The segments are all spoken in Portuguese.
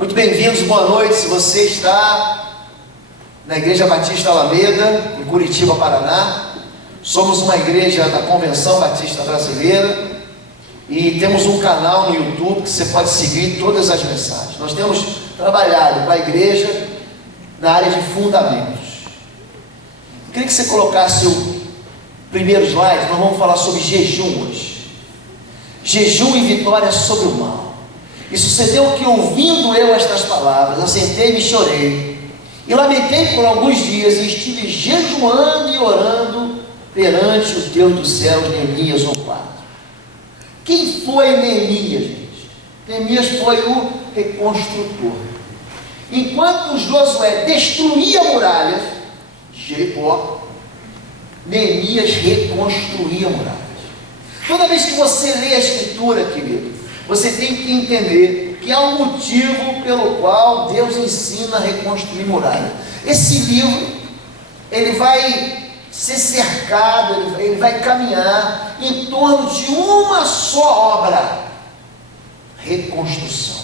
Muito bem-vindos, boa noite. Se você está na Igreja Batista Alameda, em Curitiba, Paraná, somos uma igreja da Convenção Batista Brasileira e temos um canal no YouTube que você pode seguir todas as mensagens. Nós temos trabalhado com a igreja na área de fundamentos. Eu queria que você colocasse o primeiro slide. Nós vamos falar sobre jejum hoje. Jejum e vitória sobre o mal. E sucedeu que, ouvindo eu estas palavras, assentei-me e chorei, e lamentei por alguns dias, e estive jejuando e orando perante o Deus do céu. Neemias 1:4. Quem foi Neemias, gente? Neemias foi o reconstrutor. Enquanto Josué destruía muralhas de Jericó, Neemias reconstruía muralhas. Toda vez que você lê a Escritura, querido, você tem que entender que há um motivo pelo qual Deus ensina a reconstruir muralha. Esse livro, ele vai ser cercado, ele vai caminhar em torno de uma só obra: reconstrução.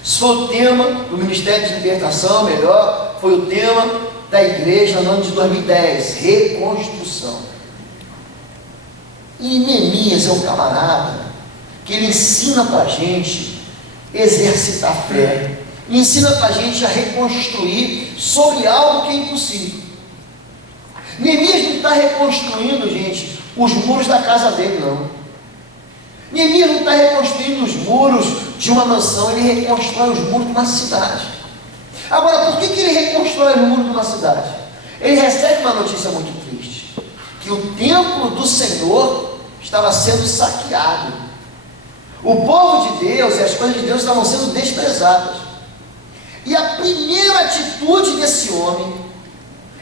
Isso foi o tema do Ministério de Libertação, melhor, foi o tema da igreja no ano de 2010, reconstrução. E Neemias é um camarada que ele ensina para a gente exercitar a fé, ensina para a gente a reconstruir sobre algo que é impossível. Neemias não está reconstruindo, gente, os muros da casa dele, não. Neemias não está reconstruindo os muros de uma mansão, ele reconstrói os muros de uma cidade. Agora, por que ele reconstrói os muros de uma cidade? Ele recebe uma notícia muito triste, que o templo do Senhor estava sendo saqueado. O povo de Deus e as coisas de Deus estavam sendo desprezadas. E a primeira atitude desse homem,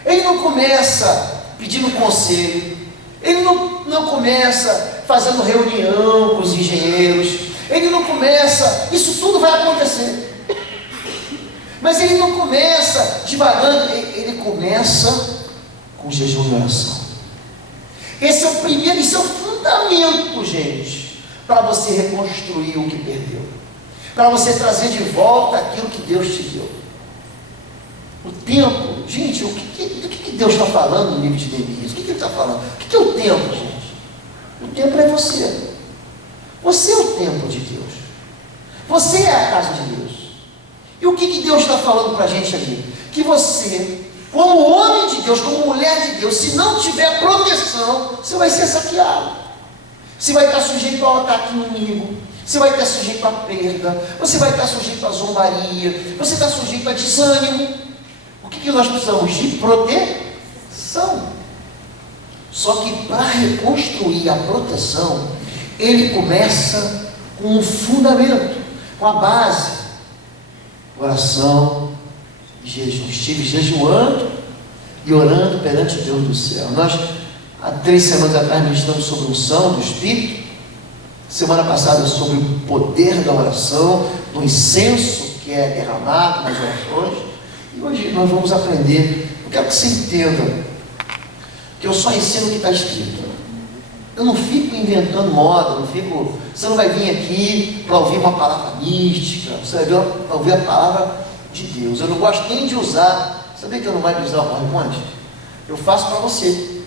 ele não começa pedindo conselho, ele não começa fazendo reunião com os engenheiros, ele não começa, isso tudo vai acontecer, mas ele não começa divagando, ele começa com jejum e oração. Esse é o primeiro, esse é o fundamento, gente, para você reconstruir o que perdeu, para você trazer de volta aquilo que Deus te deu. O templo, gente, do que Deus está falando no livro de Neemias? O que ele está falando? O que é o templo, gente? O templo é você. Você é o templo de Deus. Você é a casa de Deus. E o que Deus está falando para a gente ali? Que você, como homem de Deus, como mulher de Deus, se não tiver proteção, você vai ser saqueado. Você vai estar sujeito ao ataque inimigo, você vai estar sujeito à perda, você vai estar sujeito à zombaria, você está sujeito a desânimo. O que nós precisamos? De proteção. Só que para reconstruir a proteção, ele começa com um fundamento, com a base: oração e jejum. Estive jejuando e orando perante o Deus do céu. Nós, há 3 semanas atrás, ministramos sobre a unção do Espírito. Semana passada sobre o poder da oração, do incenso que é derramado nas orações. E hoje nós vamos aprender. Eu quero que você entenda que eu só ensino o que está escrito. Eu não fico inventando moda, você não vai vir aqui para ouvir uma palavra mística, você vai vir para ouvir a palavra de Deus. Eu não gosto nem de usar, sabia que eu não gosto de usar o PowerPoint? Eu faço para você.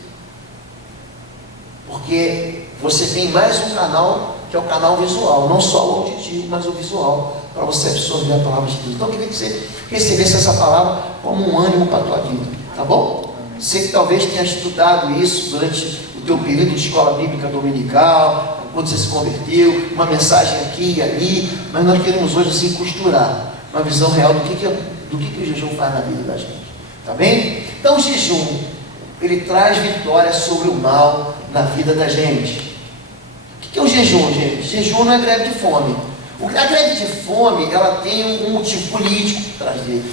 Porque você tem mais um canal, que é o canal visual, não só o auditivo, mas o visual, para você absorver a palavra de Deus. Então eu queria que você recebesse essa palavra como um ânimo para a tua vida, tá bom? Você que talvez tenha estudado isso durante o teu período de escola bíblica dominical, quando você se converteu, uma mensagem aqui e ali, mas nós queremos hoje assim costurar uma visão real do que o jejum faz na vida da gente, tá bem? Então o jejum, ele traz vitória sobre o mal na vida da gente. O que é o jejum, gente? Jejum não é greve de fome. A greve de fome, ela tem um motivo político por trás dele.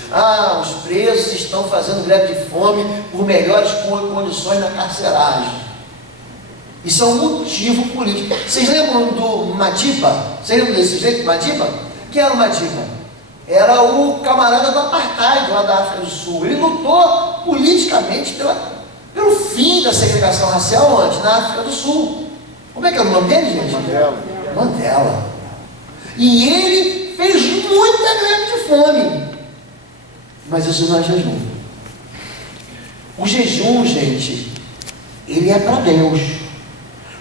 Os presos estão fazendo greve de fome por melhores condições na carceragem. Isso é um motivo político. Vocês lembram do Madiba? Vocês lembram desse jeito, Madiba? Quem era o Madiba? Era o camarada do apartheid lá da África do Sul. Ele lutou politicamente pelo fim da segregação racial onde? Na África do Sul. Como é que é o nome dele, gente? Mandela. Mandela. E ele fez muita greve de fome. Mas isso não é jejum. O jejum, gente, ele é para Deus.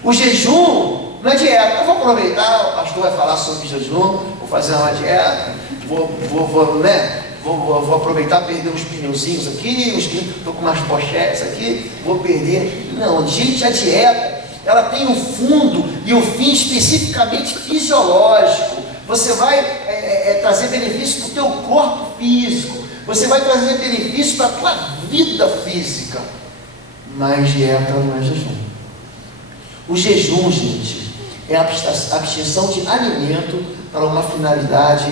O jejum não é dieta. Eu vou aproveitar, o pastor vai falar sobre jejum, vou fazer uma dieta, vou aproveitar, perder uns pneuzinhos aqui, estou com umas pochetes aqui, vou perder. Não, gente, a dieta, ela tem um fundo e um fim especificamente fisiológico. Você vai trazer benefício para o teu corpo físico, você vai trazer benefício para a tua vida física, mas dieta não é jejum. O jejum, gente, é a abstenção de alimento para uma finalidade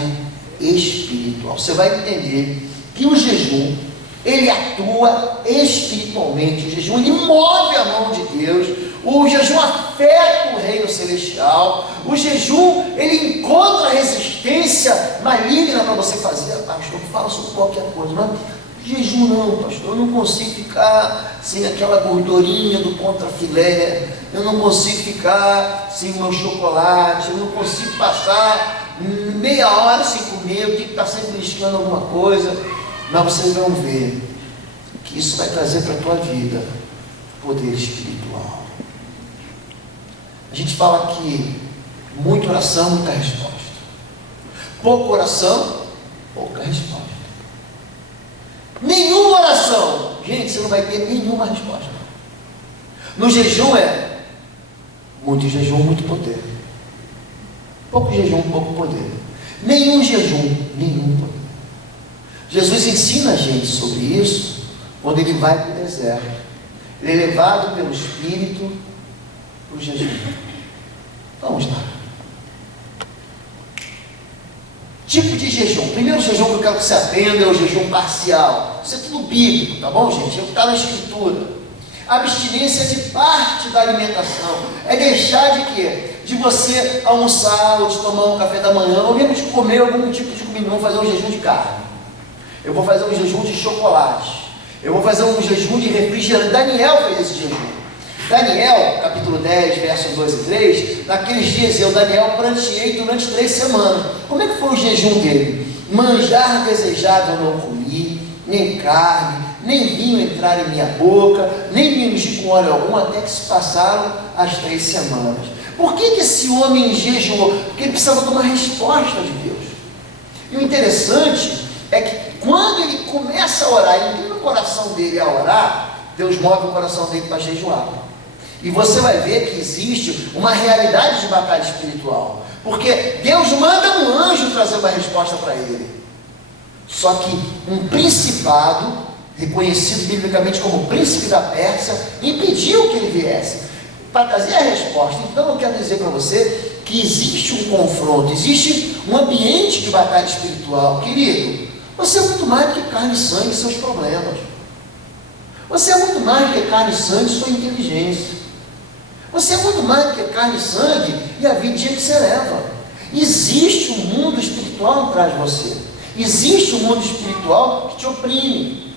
espiritual. Você vai entender que o jejum, ele atua espiritualmente. O jejum, ele move a mão de Deus. O jejum afeta o reino celestial. O jejum, ele encontra resistência maligna para você fazer. Pastor, fala sobre qualquer coisa, mas jejum não, pastor, eu não consigo ficar sem aquela gordurinha do contrafilé, eu não consigo ficar sem o meu chocolate, eu não consigo passar meia hora sem comer, eu tenho que estar sempre beliscando alguma coisa. Mas vocês vão ver que isso vai trazer para a tua vida poder espiritual. A gente fala que muita oração, muita resposta. Pouca oração, pouca resposta. Nenhuma oração, gente, você não vai ter nenhuma resposta. No jejum é muito jejum, muito poder. Pouco jejum, pouco poder. Nenhum jejum, nenhum poder. Jesus ensina a gente sobre isso quando ele vai para o deserto. Ele é levado pelo Espírito para o jejum. Vamos lá. Tipo de jejum. Primeiro jejum que eu quero que você aprenda é o jejum parcial. Isso é tudo bíblico, tá bom, gente? É o que está na Escritura. A abstinência é de parte da alimentação. É deixar de quê? De você almoçar, ou de tomar um café da manhã, ou mesmo de comer algum tipo de comida. Vamos fazer um jejum de carne. Eu vou fazer um jejum de chocolate. Eu vou fazer um jejum de refrigerante. Daniel fez esse jejum. Daniel, capítulo 10, versos 2 e 3, naqueles dias eu, Daniel, pranteei durante 3 semanas. Como é que foi o jejum dele? Manjar desejado eu não comi, nem carne, nem vinho entrar em minha boca, nem me ungi com óleo algum, até que se passaram as 3 semanas. Por que esse homem jejuou? Porque ele precisava de uma resposta de Deus. E o interessante é que quando ele começa a orar, ele inclina o coração dele a orar, Deus move o coração dele para jejuar. E você vai ver que existe uma realidade de batalha espiritual, porque Deus manda um anjo trazer uma resposta para ele. Só que um principado, reconhecido biblicamente como príncipe da Pérsia, impediu que ele viesse para trazer a resposta. Então eu quero dizer para você que existe um confronto, existe um ambiente de batalha espiritual. Querido, você é muito mais do que carne e sangue e seus problemas. Você é muito mais do que carne e sangue e sua inteligência. Você é muito mais do que carne e sangue e a vidinha que você leva. Existe um mundo espiritual atrás de você. Existe um mundo espiritual que te oprime.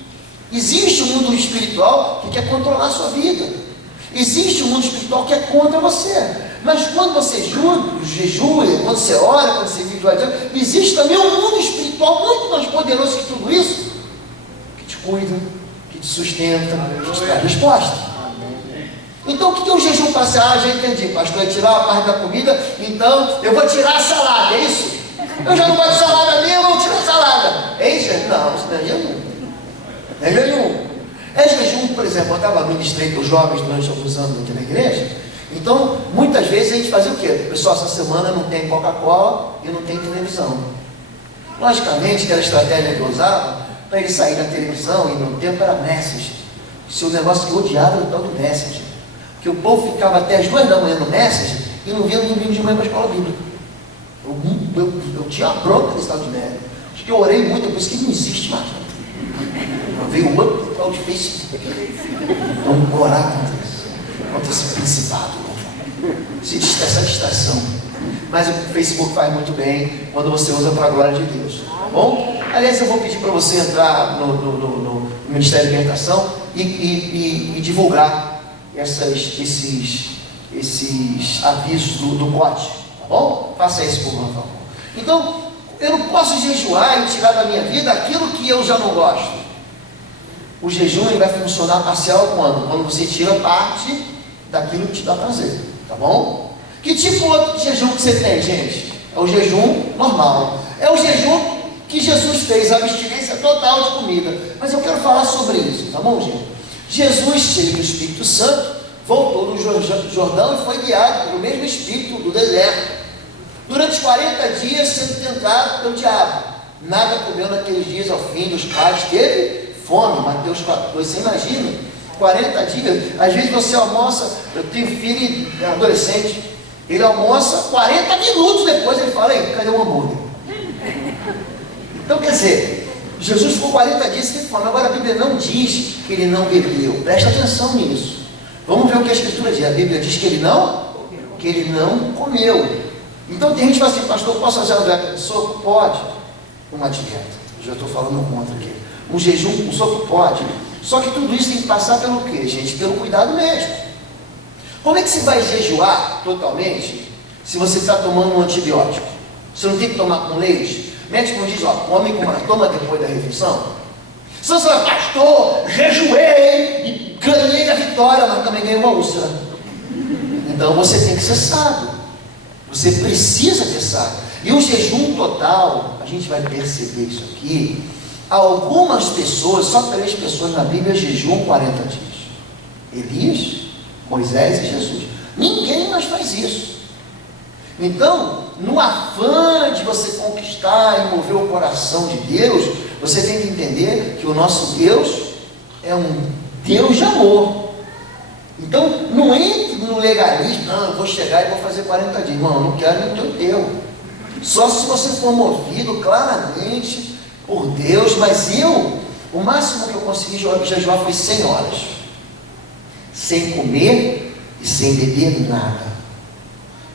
Existe um mundo espiritual que quer controlar a sua vida. Existe um mundo espiritual que é contra você. Mas quando você jejua, quando você ora, quando você vive o adiante, existe também um mundo espiritual muito mais poderoso que tudo isso, que te cuida, que te sustenta, que te traz resposta. Então o que é o jejum parcial? Já entendi, pastor, é tirar a parte da comida, então eu vou tirar a salada, é isso? Eu já não gosto de salada mesmo, eu vou tirar a salada. É isso? Não, isso não é jejum. Não é jejum. É jejum, por exemplo, eu estava ministrando para os jovens durante alguns anos aqui na igreja. Então, muitas vezes a gente fazia o quê? Pessoal, essa semana não tem Coca-Cola e não tem televisão. Logicamente, que era a estratégia que eu usava para ele sair da televisão, e no tempo era Messenger. Se o negócio que eu odiava era o tal do Messenger. Porque o povo ficava até as 2 da manhã no Messenger e não via no domingo de manhã para a escola bíblica. Eu tinha a bronca desse tal de Messenger. Acho que eu orei muito, por isso que não existe mais. Veio um outro tal de Facebook. Vamos orar contra esse principado, essa distração. Mas o Facebook faz muito bem quando você usa para a glória de Deus, tá bom? Aliás, eu vou pedir para você entrar no Ministério de Libertação e divulgar esses avisos do COT, tá bom? Faça isso por favor. Então, Eu não posso jejuar e tirar da minha vida aquilo que eu já não gosto. O jejum ele vai funcionar parcial quando? Quando você tira parte daquilo que te dá prazer, tá bom? Que tipo de jejum que você tem, gente? É o jejum normal. É o jejum que Jesus fez, a abstinência total de comida. Mas eu quero falar sobre isso, tá bom, gente? Jesus, cheio do Espírito Santo, voltou do Jordão e foi guiado pelo mesmo Espírito do deserto. Durante 40 dias sendo tentado pelo diabo. Nada comeu naqueles dias, ao fim dos pais teve fome. Mateus 4:2, você imagina? 40 dias, às vezes você almoça, eu tenho filho adolescente, ele almoça, 40 minutos depois ele fala, ei, cadê o hambúrguer? Então quer dizer, Jesus ficou 40 dias sem fome. Agora a Bíblia não diz que ele não bebeu, presta atenção nisso. Vamos ver o que a Escritura diz. A Bíblia diz que ele não comeu. Então tem gente que fala assim, pastor, posso fazer uma dieta? Soco? Pode. Uma dieta, eu já estou falando contra aqui. Um jejum, um soco? Pode. Só que tudo isso tem que passar pelo quê, gente? Pelo cuidado médico. Como é que você vai jejuar totalmente se você está tomando um antibiótico? Você não tem que tomar com leite? O médico não diz, ó, come com toma depois da refeição? Se você fala, pastor, jejuei e ganhei a vitória, mas também ganhei uma úlcera. Então você tem que ser sábio. Você precisa ter sábio. E o jejum total, a gente vai perceber isso aqui. Algumas pessoas, só 3 pessoas na Bíblia jejuam 40 dias. Elias, Moisés e Jesus. Ninguém mais faz isso. Então, no afã de você conquistar e mover o coração de Deus, você tem que entender que o nosso Deus é um Deus de amor. Então, não entre no legalismo, não, eu vou chegar e vou fazer 40 dias. Irmão, eu não quero nem o teu. Só se você for movido claramente por Deus, mas o máximo que eu consegui jejuar foi 100 horas. Sem comer e sem beber nada.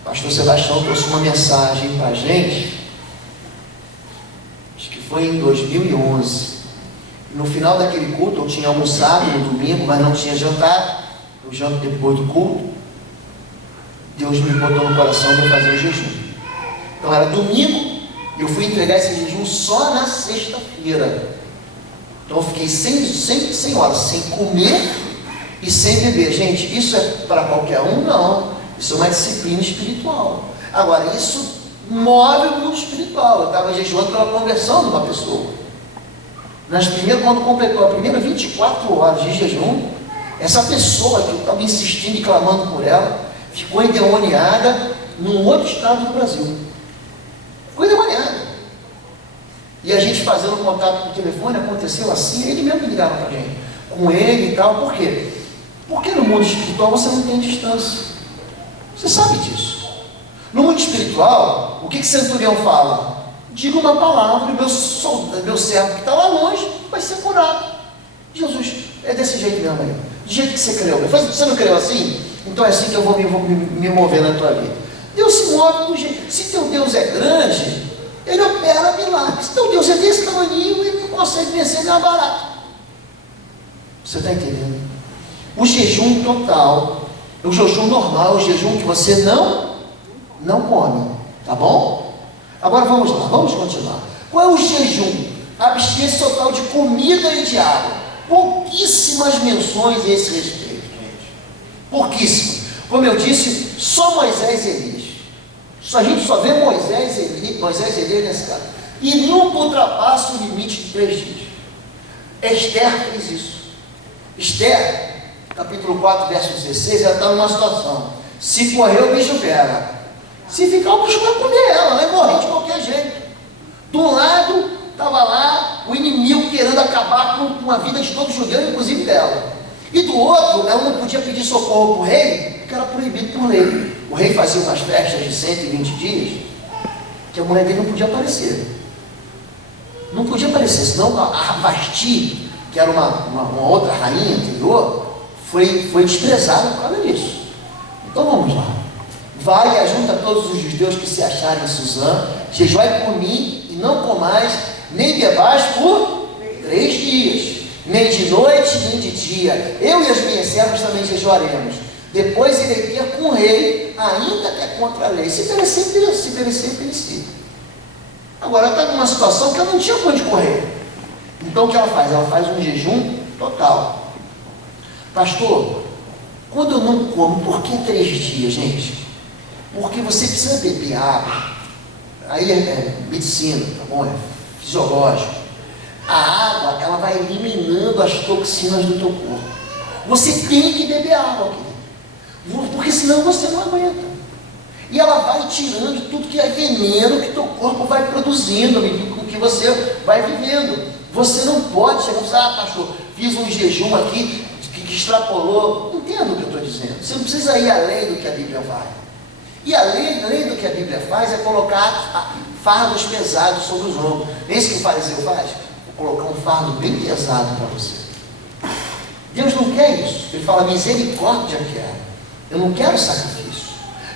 Pastor Sebastião trouxe uma mensagem para a gente, acho que foi em 2011. No final daquele culto, eu tinha almoçado no domingo, mas não tinha jantado. Eu janto depois do culto. Deus me botou no coração de eu fazer o jejum. Então era domingo, e eu fui entregar esse jejum só na sexta-feira. Então eu fiquei 100 horas sem comer e sem beber. Gente, isso é para qualquer um? Não. Isso é uma disciplina espiritual. Agora, isso move o mundo espiritual. Eu estava jejuando pela conversão de uma pessoa. Quando completou a primeira 24 horas de jejum, essa pessoa que eu estava insistindo e clamando por ela, ficou endemoniada num outro estado do Brasil. Ficou endemoniada. E a gente fazendo contato com o telefone, aconteceu assim, ele mesmo ligava para a gente, com ele e tal. Por quê? Porque no mundo espiritual você não tem distância. Você sabe disso. No mundo espiritual, o que centurião fala? Diga uma palavra e meu servo que está lá longe vai ser curado. Jesus, é desse jeito mesmo aí. Do jeito que você creu. Você não creu assim? Então é assim que eu vou me mover na tua vida. Deus se move do jeito. Se teu Deus é grande, ele opera milagres. Se teu Deus é desse tamanho, ele não consegue vencer, não é barato. Você está entendendo? O jejum total, o jejum normal, o jejum que você não come, tá bom? Agora vamos lá, vamos continuar. Qual é o jejum? A abstinência total de comida e de água. Pouquíssimas menções a esse respeito, gente. Pouquíssimas. Como eu disse, só Moisés e Elias. A gente só vê Moisés e Elias nesse caso. E nunca ultrapassa o limite de 3 dias. Esther fez isso. Esther, capítulo 4, verso 16, ela está numa situação. Se correr, o bicho pega. Se ficar, o bicho vai comer ela, vai morrer de qualquer jeito. De um lado, estava lá o inimigo querendo acabar com a vida de todo judeu, inclusive dela. E do outro, ela não podia pedir socorro para o rei, porque era proibido por lei. O rei fazia umas festas de 120 dias, que a mulher dele não podia aparecer. Não podia aparecer, senão a Vasti, que era uma outra rainha anterior, foi desprezada por causa disso. Então vamos lá. Vai e ajunta todos os judeus que se acharem em Suzã, jejuai por mim e não comais, nem bebais por 3 dias, nem de noite, nem de dia. Eu e as minhas servas também jejuaremos. Depois irei ter com o rei, ainda que é contra a lei. Se perecer, pereci. Agora ela está numa situação que ela não tinha para onde correr. Então o que ela faz? Ela faz um jejum total. Pastor, quando eu não como, por que 3 dias, gente? Porque você precisa beber água. Aí é medicina, tá bom? É fisiológico. A água, ela vai eliminando as toxinas do teu corpo. Você tem que beber água, querido, porque senão você não aguenta. E ela vai tirando tudo que é veneno que teu corpo vai produzindo, com que você vai vivendo. Você não pode chegar e falar, pastor, fiz um jejum aqui que extrapolou. Entenda o que eu estou dizendo. Você não precisa ir além do que a Bíblia vai. E além do que a Bíblia faz é colocar fardos pesados sobre os ombros. Não é isso que o fariseu faz? Vou colocar um fardo bem pesado para você. Deus não quer isso. Ele fala, misericórdia quero. Eu não quero sacrifício.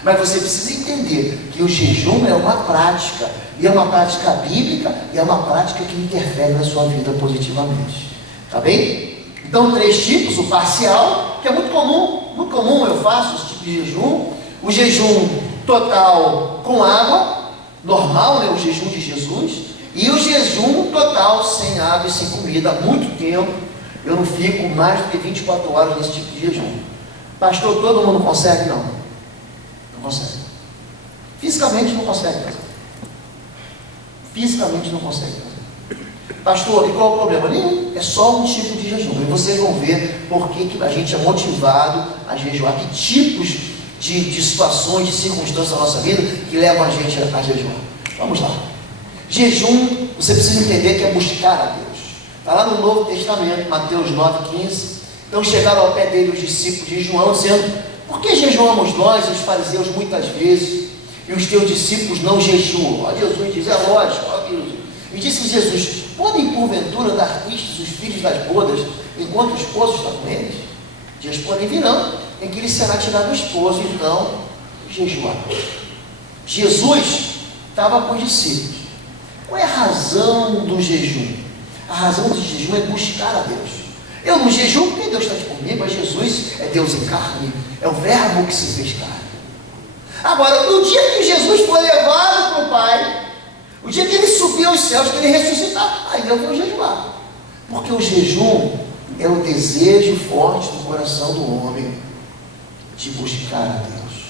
Mas você precisa entender que o jejum é uma prática. E é uma prática bíblica. E é uma prática que interfere na sua vida positivamente. Tá bem? Então 3 tipos. O parcial, que é muito comum. Muito comum eu faço esse tipo de jejum. O jejum total com água, normal, né? O jejum de Jesus, e o jejum total sem água e sem comida. Há muito tempo eu não fico mais do que 24 horas nesse tipo de jejum. Pastor, todo mundo consegue? Não. Não consegue. Fisicamente não consegue fazer. Fisicamente não consegue fazer. Pastor, e qual é o problema? Nenhum. É só um tipo de jejum. E vocês vão ver por que a gente é motivado a jejuar, que tipos de situações, de circunstâncias da nossa vida que levam a gente a jejuar. Vamos lá. Jejum, você precisa entender que é buscar a Deus. Está lá no Novo Testamento, Mateus 9,15. Então chegaram ao pé dele os discípulos de João, dizendo, por que jejuamos nós, os fariseus, muitas vezes, e os teus discípulos não jejuam? Ó, Jesus diz, é lógico, ó Deus. E disse Jesus, podem porventura dar tristes os filhos das bodas, enquanto o esposo está com eles? Dias podem virão, em que ele será tirado do esposo, então jejuar. Jesus estava com os discípulos. Qual é a razão do jejum? A razão do jejum é buscar a Deus. Eu não jejuo porque Deus está comigo, mas Jesus é Deus em carne, é o verbo que se fez carne. Agora, no dia que Jesus foi levado para o Pai, o dia que ele subiu aos céus, que ele ressuscitar, aí eu vou jejuar. Porque o jejum é o desejo forte do coração do homem de buscar a Deus.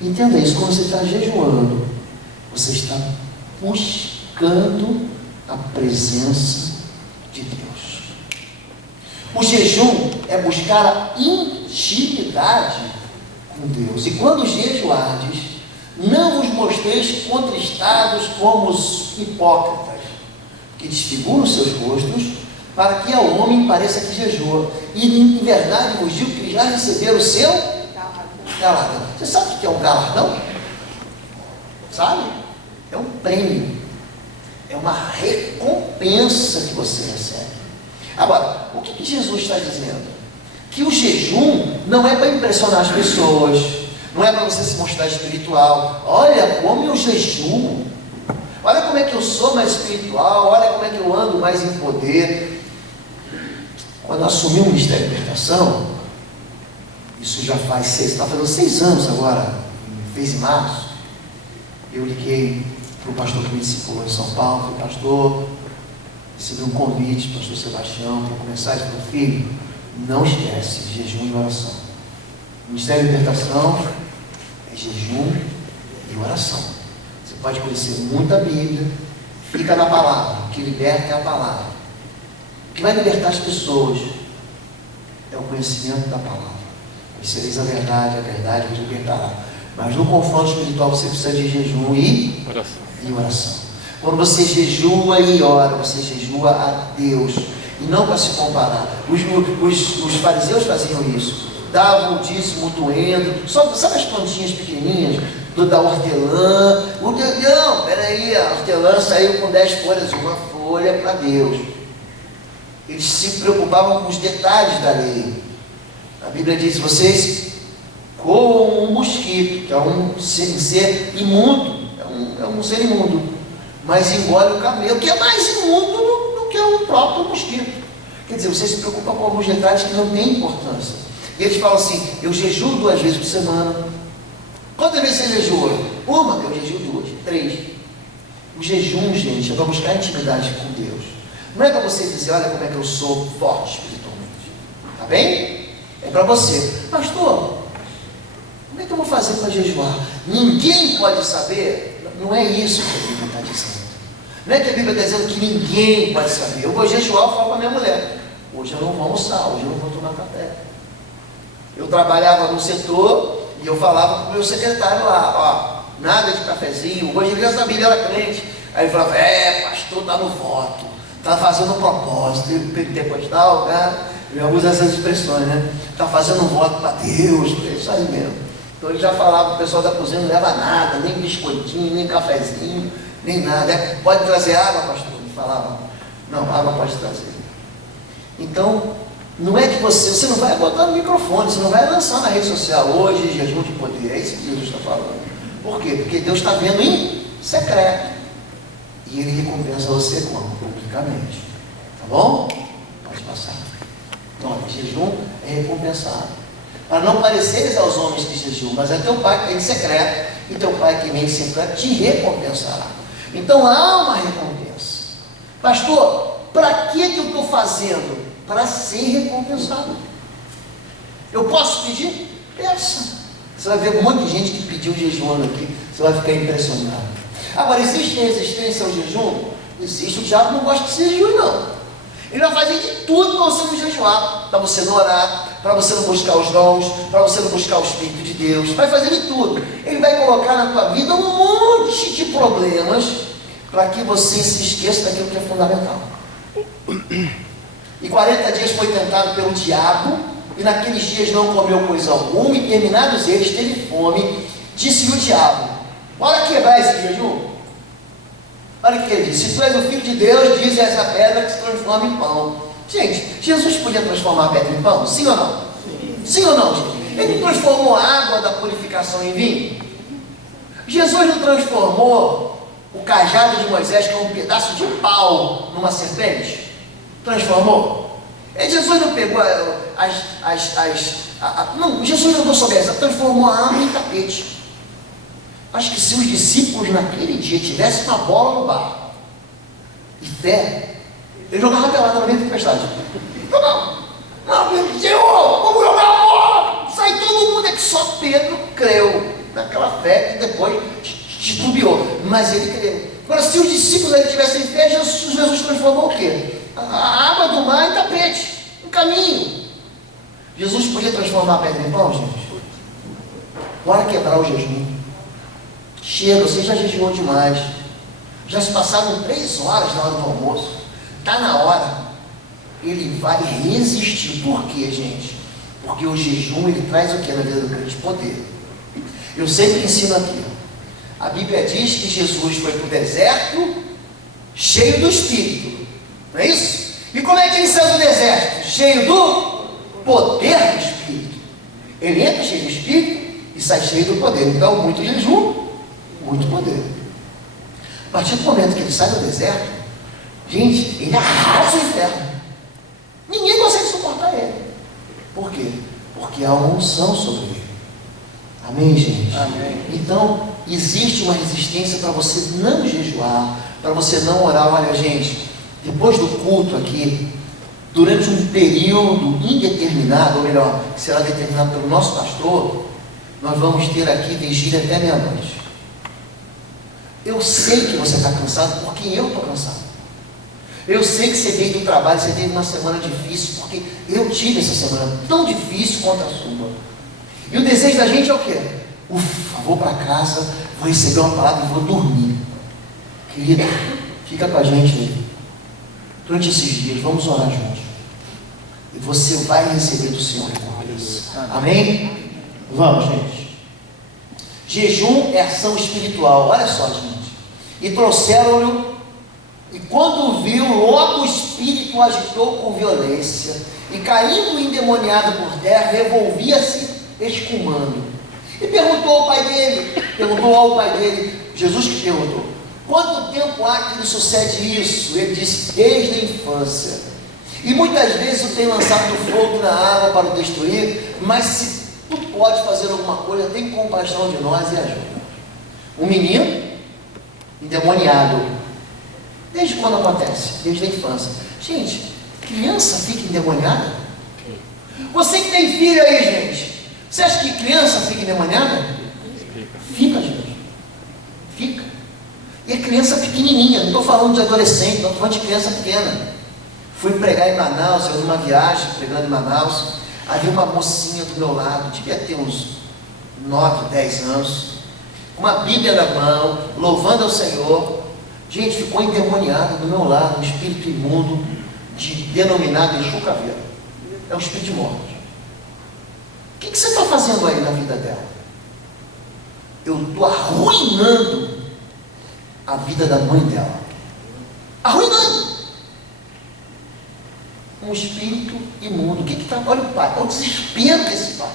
Entenda isso, quando você está jejuando, você está buscando a presença de Deus. O jejum é buscar a intimidade com Deus. E quando jejuardes, não vos mostreis contristados como os hipócritas, que desfiguram os seus rostos, para que ao homem pareça que jejua. E em verdade vos digo que já receberam o seu galardão. Você sabe o que é um galardão? Sabe? É um prêmio. É uma recompensa que você recebe. Agora, o que Jesus está dizendo? Que o jejum não é para impressionar as pessoas, não é para você se mostrar espiritual. Olha como eu jejuo, olha como é que eu sou mais espiritual, olha como é que eu ando mais em poder. Quando eu assumi o Ministério de Libertação, isso já faz está fazendo 6 anos agora, fez em março, eu liguei para o pastor que me discipulou em São Paulo, falei, pastor, recebi um convite, pastor Sebastião, para começar esse meu filho, não esquece, jejum e oração. O Ministério de Libertação é jejum e oração. Você pode conhecer muita Bíblia, fica na palavra, o que liberta é a palavra. O que vai libertar as pessoas é o conhecimento da palavra. Conhecereis a verdade vos libertará. Mas no confronto espiritual você precisa de jejum e oração. Quando você jejua e ora, você jejua a Deus, e não para se comparar. Os fariseus faziam isso, davam o dízimo doendo, sabe as plantinhas pequenininhas da hortelã? Não, peraí, a hortelã saiu com 10 folhas, uma folha para Deus. Eles se preocupavam com os detalhes da lei. A Bíblia diz, vocês coam um mosquito, que é um ser imundo, é um ser imundo, mas engole o camelo, que é mais imundo do que o próprio mosquito. Quer dizer, você se preocupa com alguns detalhes que não têm importância. E eles falam assim, eu jejuo 2 vezes por semana. Quantas vezes você jejua? Uma, eu jejuo 2, 3. O jejum, gente, é para buscar intimidade com Deus. Não é para você dizer, olha como é que eu sou forte espiritualmente. Tá bem? É para você. Pastor, como é que eu vou fazer para jejuar? Ninguém pode saber. Não é isso que a Bíblia está dizendo. Não é que a Bíblia está dizendo que ninguém pode saber. Eu vou jejuar, eu falo para minha mulher. Hoje eu não vou almoçar, hoje eu não vou tomar café. Eu trabalhava no setor e eu falava para o meu secretário lá, ó, nada de cafezinho. Hoje ele já sabia, ele era crente. Aí ele falava, pastor, está no voto, está fazendo um propósito. Pentecostal, né? Eu uso essas expressões, né? Está fazendo um voto para Deus, isso aí mesmo. Então ele já falava para o pessoal da cozinha, não leva nada, nem biscoitinho, nem cafezinho, nem nada. Pode trazer água, pastor? Ele falava, não, água pode trazer. Então, não é que você não vai botar no microfone, você não vai lançar na rede social hoje, jejum de poder. É isso que Jesus está falando. Por quê? Porque Deus está vendo em secreto. E Ele recompensa você como? Publicamente. Tá bom? Pode passar. Então, jejum é recompensado. Para não pareceres aos homens que jejuam, mas é teu Pai que vem em secreto, e teu Pai que vem em secreto te recompensará. Então há uma recompensa. Pastor, para que eu estou fazendo? Para ser recompensado. Eu posso pedir? Peça. Você vai ver um monte de gente que pediu jejuando aqui, você vai ficar impressionado. Agora, existe resistência ao jejum? Existe. O diabo não gosta que se jejue, não. Ele vai fazer de tudo para você não jejuar, para você não orar, para você não buscar os dons, para você não buscar o Espírito de Deus. Vai fazer de tudo. Ele vai colocar na tua vida um monte de problemas para que você se esqueça daquilo que é fundamental. E 40 dias foi tentado pelo diabo, e naqueles dias não comeu coisa alguma, e terminados eles, teve fome. Disse-lhe o diabo, bora quebrar esse jejum? Olha o que ele disse, se tu és o Filho de Deus, diz essa pedra que se transforma em pão. Gente, Jesus podia transformar a pedra em pão? Sim ou não? Sim ou não, gente? Ele transformou a água da purificação em vinho? Jesus não transformou o cajado de Moisés, que é um pedaço de pau, numa serpente? Transformou? Jesus não pegou não, Jesus não sobre essa, transformou a água em tapete. Acho que se os discípulos naquele dia tivessem uma bola no barco e fé, ele jogava pelada na mesma tempestade. Não, Senhor, vamos jogar a bola! Sai todo mundo, é que só Pedro creu naquela fé que depois titubeou, mas ele creu. Agora, se os discípulos ali tivessem fé, Jesus transformou o quê? A água do mar em tapete, em caminho. Jesus podia transformar a pedra em pão, gente? Bora quebrar o jejum. Chega, você já jejuou demais. Já se passaram 3 horas na hora do almoço. Está na hora. Ele vai resistir. Por quê, gente? Porque o jejum, ele traz o que na vida do crente? Poder. Eu sempre ensino aqui. A Bíblia diz que Jesus foi para o deserto cheio do Espírito. Não é isso? E como é que ele saiu do deserto? Cheio do poder do Espírito. Ele entra cheio do Espírito e sai cheio do poder. Então, muito jejum, muito poder. A partir do momento que ele sai do deserto, gente, ele arrasa o inferno. Ninguém consegue suportar ele. Por quê? Porque há uma unção sobre ele. Amém, gente? Amém. Então, existe uma resistência para você não jejuar, para você não orar. Olha, gente, depois do culto aqui, durante um período indeterminado, ou melhor, que será determinado pelo nosso pastor, nós vamos ter aqui vigília até meia-noite. Eu sei que você está cansado, porque eu estou cansado. Eu sei que você veio do trabalho, você teve uma semana difícil, porque eu tive essa semana tão difícil quanto a sua. E o desejo da gente é o quê? Ufa, vou para casa, vou receber uma palavra e vou dormir. Querida, fica com a gente aí. Durante esses dias, vamos orar juntos. E você vai receber do Senhor recompensa. Amém? Vamos, gente. Jejum é ação espiritual. Olha só, gente. E trouxeram-lhe, e quando viu, logo o espírito o agitou com violência, e caindo endemoniado por terra, revolvia-se escumando. E perguntou ao pai dele, Jesus que perguntou, quanto tempo há que lhe sucede isso? Ele disse, desde a infância. E muitas vezes o tem lançado do fogo na água para o destruir, mas se tu pode fazer alguma coisa, tem compaixão de nós e ajuda. Um menino endemoniado. Desde quando acontece? Desde a infância. Gente, criança fica endemoniada? Você que tem filho aí, gente, você acha que criança fica endemoniada? Fica, gente. Fica. E é criança pequenininha, não estou falando de adolescente, não estou falando de criança pequena. Fui pregar em Manaus, eu numa viagem, pregando em Manaus, havia uma mocinha do meu lado, devia ter uns 9, 10 anos, com uma Bíblia na mão, louvando ao Senhor. Gente, ficou endemoniada do meu lado, um espírito imundo, denominado Exu Caveira. É um espírito de morte. O que você está fazendo aí na vida dela? Eu estou arruinando a vida da mãe dela. Arruinando. Um espírito imundo. O que está? Olha o pai, olha o desespero desse pai.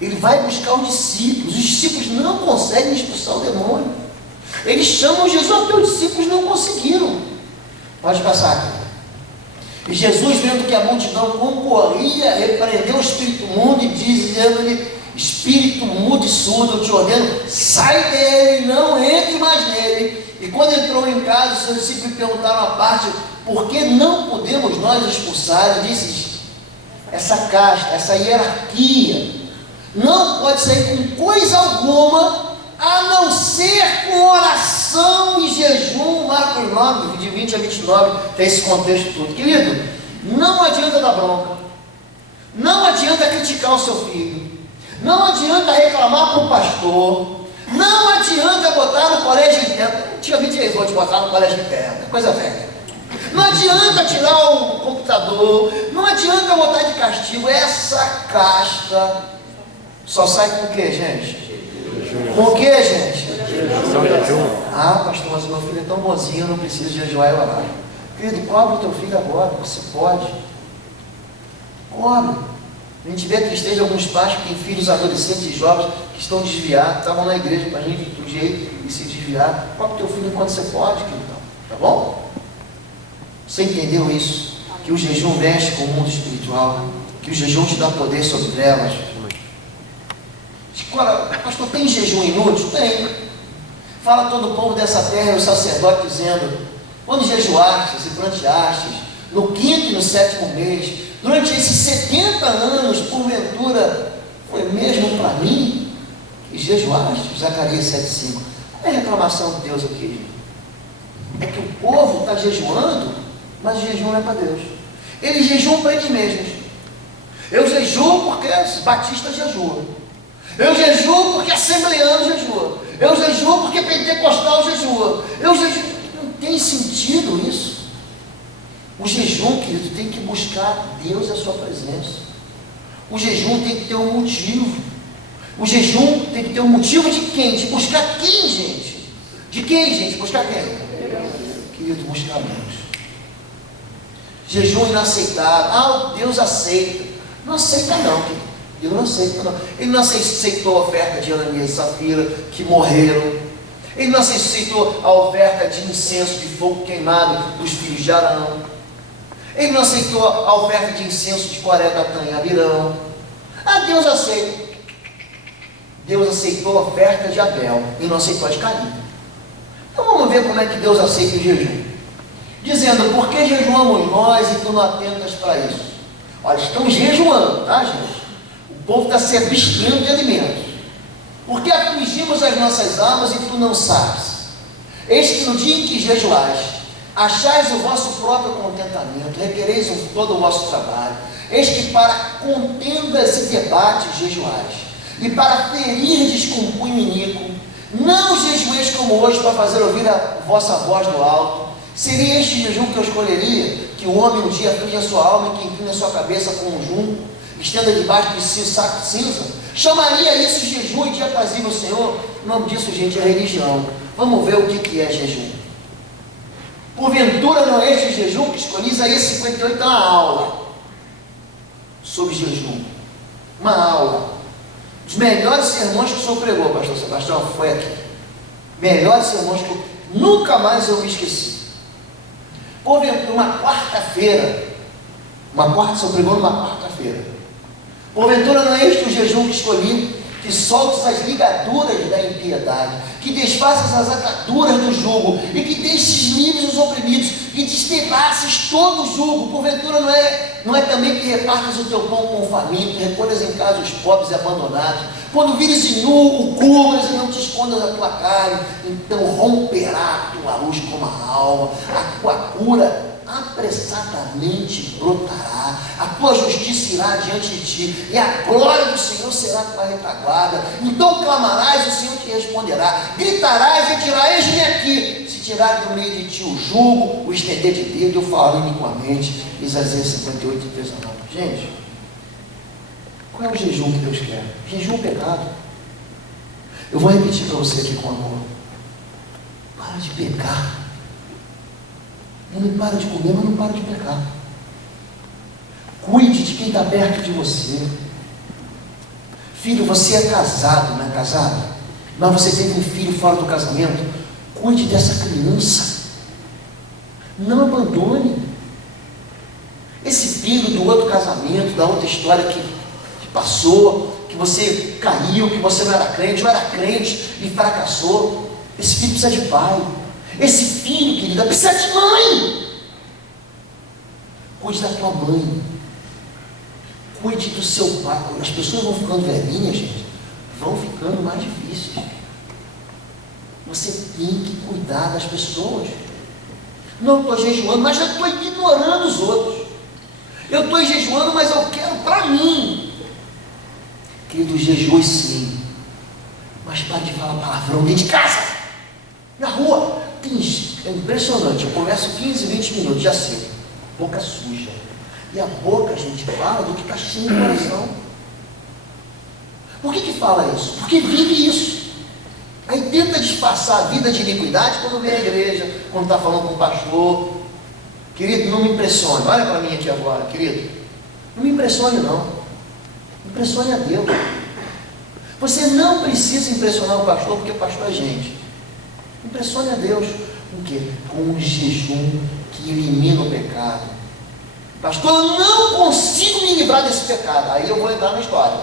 Ele vai buscar os discípulos não conseguem expulsar o demônio. Eles chamam Jesus, até os discípulos não conseguiram. Pode passar aqui. E Jesus, vendo que a multidão concorria, repreendeu o espírito imundo e dizendo-lhe: espírito mudo e surdo, eu te ordeno, sai dele, não entre mais nele. E quando entrou em casa, os seus discípulos perguntaram à parte: por que não podemos nós expulsar? Ele disse: essa casta, essa hierarquia não pode sair com coisa alguma, a não ser com oração e jejum. Marcos 9, de 20 a 29, tem esse contexto todo. Querido, não adianta dar bronca, não adianta criticar o seu filho, não adianta reclamar com o pastor, não adianta botar no colégio interno. Antigamente eles vão te botar no colégio interno, coisa velha. Não adianta tirar o computador, não adianta botar de castigo. Essa casta só sai com o que, gente? Com o que, gente? Ah, pastor, mas o meu filho é tão bonzinho, eu não preciso jejuar e orar. Querido, cobre o teu filho agora, você pode. Cobre. A gente vê a tristeza de alguns pais que têm filhos adolescentes e jovens que estão desviados, estavam na igreja para a gente do jeito e se desviar. Cobre o teu filho enquanto você pode, querido. Tá bom? Você entendeu isso? Que o jejum mexe com o mundo espiritual, que o jejum te dá poder sobre trevas. Agora, pastor, tem jejum inútil? Tem. Fala todo o povo dessa terra e o sacerdote dizendo: quando jejuastes e planteastes, no 5º e no 7º mês, durante esses 70 anos, porventura, foi mesmo para mim que jejuastes? Zacarias 7,5. Qual é a reclamação de Deus aqui? É que o povo está jejuando, mas o jejum não é para Deus. Eles jejuam para eles mesmos. Eu jejuo porque os batistas jejuam. Eu jejuo porque assembleano jejua. Eu jejuo porque pentecostal jejua. Eu jejuo. Não tem sentido isso. O jejum, querido, tem que buscar Deus e a sua presença. O jejum tem que ter um motivo. O jejum tem que ter um motivo de quem? De buscar quem, gente? De quem, gente? Buscar quem? Querido, buscar Deus. Jejum inaceitável. Ah, Deus aceita. Não aceita não, querido. Ele não aceita não. Ele não aceitou a oferta de Ananias e Safira, que morreram. Ele não aceitou a oferta de incenso de fogo queimado dos filhos de Arão. Ele não aceitou a oferta de incenso de Coré, Datã e Abirão. Ah, Deus aceita. Deus aceitou a oferta de Abel e não aceitou a de Caim. Então vamos ver como é que Deus aceita o jejum. Dizendo: por que jejuamos nós e tu não atentas para isso? Olha, estão jejuando, tá, gente? O povo está se abstendo de alimentos. Porque afligimos as nossas almas e tu não sabes. Eis que no dia em que jejuais, achais o vosso próprio contentamento, requereis todo o vosso trabalho. Eis que para contendas e debates jejuais, e para ferirdes com punho iníquo, não jejueis como hoje para fazer ouvir a vossa voz do alto. Seria este jejum que eu escolheria, que o homem um dia aflige a sua alma e que inclina a sua cabeça com um junco, estenda debaixo de si o saco de cinza? Chamaria isso jejum e dia apazível o Senhor? O nome disso, gente, é religião. Vamos ver o que é jejum. Porventura não é este jejum que escolhi? Isaías 58 é uma aula sobre jejum. Uma aula. Os melhores sermões que o senhor pregou, pastor Sebastião, foi aqui. Melhores sermões que eu nunca mais eu me esqueci. Porventura, uma quarta-feira. O senhor pregou numa quarta-feira. Porventura não é este o jejum que escolhi, que soltes as ligaduras da impiedade, que desfaças as ataduras do jugo, e que deixes livres os oprimidos, que despedaces todo o jugo. Porventura não é também que repartas o teu pão com o faminto, recolhas em casa os pobres e abandonados, quando vires nu, o cubras e não te escondas a tua carne, então romperá a tua luz como a alma, a tua cura apressadamente brotará, a tua justiça irá diante de ti, e a glória do Senhor será a tua retaguarda. Então clamarás, o Senhor te responderá, gritarás e dirás: eis-me aqui. Se tirar do meio de ti o jugo, o estender de dedo, eu falarei iniquamente. Isaías 58, 19. Gente, qual é o jejum que Deus quer? Jejum é pecado. Eu vou repetir para você aqui com amor: para de pecar. Não para de comer, mas não para de pecar. Cuide de quem está perto de você. Filho, você é casado, não é casado? Mas você teve um filho fora do casamento. Cuide dessa criança. Não abandone. Esse filho do outro casamento, da outra história que passou, que você caiu, que você não era crente, ou era crente e fracassou. Esse filho precisa de pai. Esse filho, querida, precisa de mãe. Cuide da tua mãe. Cuide do seu pai. As pessoas vão ficando velhinhas, gente, vão ficando mais difíceis. Você tem que cuidar das pessoas. Não estou jejuando, mas já estou ignorando os outros. Eu estou jejuando, mas eu quero para mim. Querido, jejue sim, mas pare de falar palavrão dentro de casa, na rua. É impressionante, eu converso 15, 20 minutos, já sei, boca suja. E a boca, gente, fala do que está cheio no coração. Por que fala isso? Porque vive isso. Aí tenta disfarçar a vida de iniquidade quando vem à igreja, quando está falando com o pastor. Querido, não me impressione. Olha para mim aqui agora, querido. Não me impressione não. Impressione a Deus. Você não precisa impressionar o pastor, porque o pastor é gente. Impressione a Deus. Com o quê? Com um jejum que elimina o pecado. Pastor, eu não consigo me livrar desse pecado. Aí eu vou entrar na história.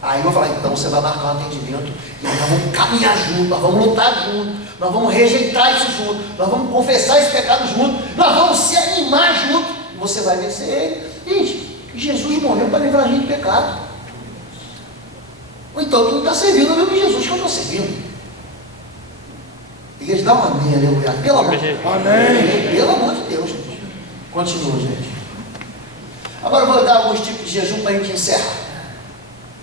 Aí eu vou falar: então você vai marcar um atendimento, e nós vamos caminhar junto, nós vamos lutar junto, nós vamos rejeitar isso junto, nós vamos confessar esse pecado junto, nós vamos se animar junto, e você vai vencer ele. Gente, Jesus morreu para livrar a gente do pecado. Ou então tu não está servindo o mesmo Jesus que eu estou servindo. Igreja, dá um amém, aleluia. Pelo amor de Deus. Amém. Pelo amor de Deus, gente. Continua, gente. Agora eu vou dar alguns tipos de jejum para a gente encerrar.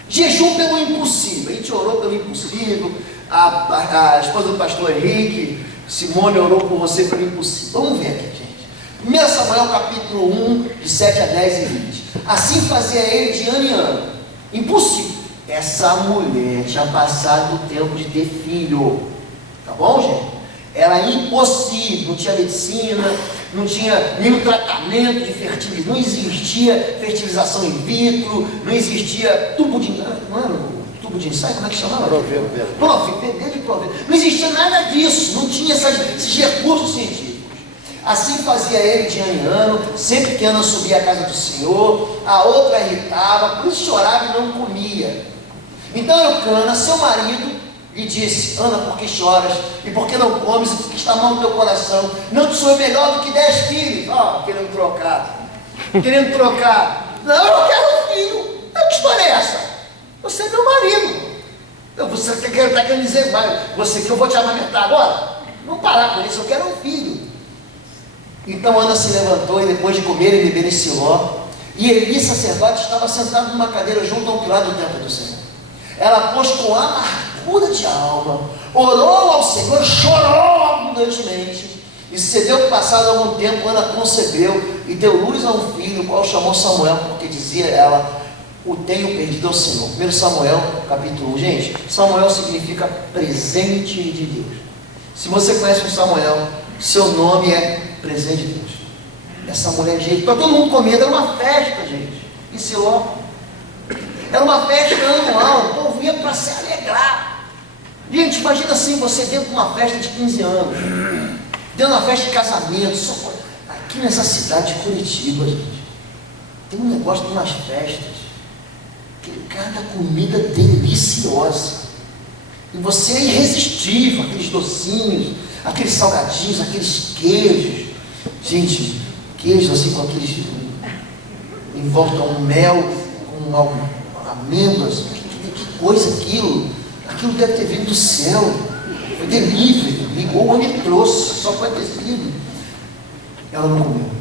Jejum pelo impossível. A gente orou pelo impossível. A esposa do pastor Henrique, Simone, orou por você pelo impossível. Vamos ver aqui, gente. 1 Samuel capítulo 1, de 7 a 10 e 20. Assim fazia ele de ano em ano. Impossível. Essa mulher tinha passado o tempo de ter filho. Tá bom, gente? Era impossível, não tinha medicina, não tinha nenhum tratamento de fertilização, não existia fertilização in vitro, não existia tubo de... Não era tubo de ensaio? Como é que chamava? Bebê de prover. Não existia nada disso, não tinha esses recursos científicos. Assim fazia ele de ano em ano, sempre que Ana subia à casa do Senhor, a outra irritava, por isso chorava e não comia. Então Eucana, seu marido, lhe disse: Ana, por que choras? E por que não comes? E por que está mal no teu coração? Não te sou melhor do que 10 filhos. Querendo trocar. Querendo trocar. Não, eu quero um filho. Que história é essa? Você é meu marido. Você está querendo dizer, você que eu vou te amamentar agora? Não parar com isso, eu quero um filho. Então Ana se levantou, e depois de comer e beber em Siló, e Eli, sacerdote, estava sentado numa cadeira junto ao pilar do templo do Senhor. Ela, pois, com amargura de alma, orou ao Senhor, chorou abundantemente, e sucedeu que, passado algum tempo, Ana concebeu e deu luz a um filho, o qual chamou Samuel, porque dizia ela: o tenho perdido ao Senhor. 1 Samuel capítulo 1. Gente, Samuel significa presente de Deus. Se você conhece o Samuel, seu nome é presente de Deus. Essa mulher, gente, para todo mundo comendo, era uma festa, gente, em Siló. Era uma festa anual, o povo ia para se alegrar. Gente, imagina assim, você dentro de uma festa de 15 anos, dentro de uma festa de casamento. Aqui nessa cidade de Curitiba, gente, tem um negócio de umas festas, que cada comida deliciosa. E você é irresistível, aqueles docinhos, aqueles salgadinhos, aqueles queijos. Gente, queijo assim com aqueles em volta um mel, com amêndoas. Que coisa aquilo? Aquilo deve ter vindo do céu. Foi delivery, ligou onde trouxe, só pode ter sido. Ela não comeu.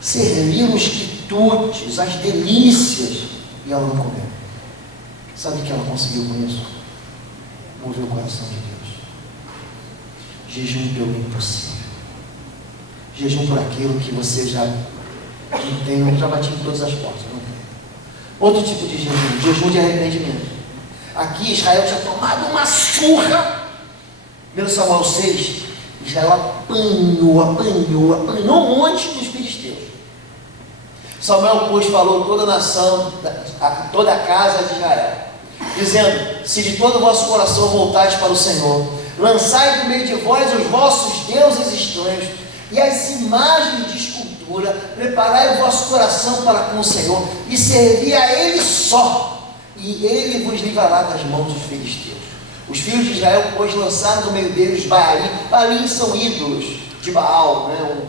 Serviram os quitutes, as delícias, e ela não comeu. Sabe o que ela conseguiu com isso? Mover o coração de Deus. Jejum pelo impossível. Jejum por aquilo que você já não tem, já bati em todas as portas, não tem. Outro tipo de jejum, jejum de arrependimento. Aqui Israel tinha tomado uma surra. 1 Samuel 6, Israel apanhou um monte dos filisteus. Samuel, pois, falou toda a nação, toda a casa de Israel, dizendo: se de todo o vosso coração voltares para o Senhor, lançai do meio de vós os vossos deuses estranhos e as imagens de escultura, preparai o vosso coração para com o Senhor e servi a Ele só, e Ele vos livrará das mãos dos filisteus. Os filhos de Israel, pois, lançaram do meio deles Baalim são ídolos de Baal, né?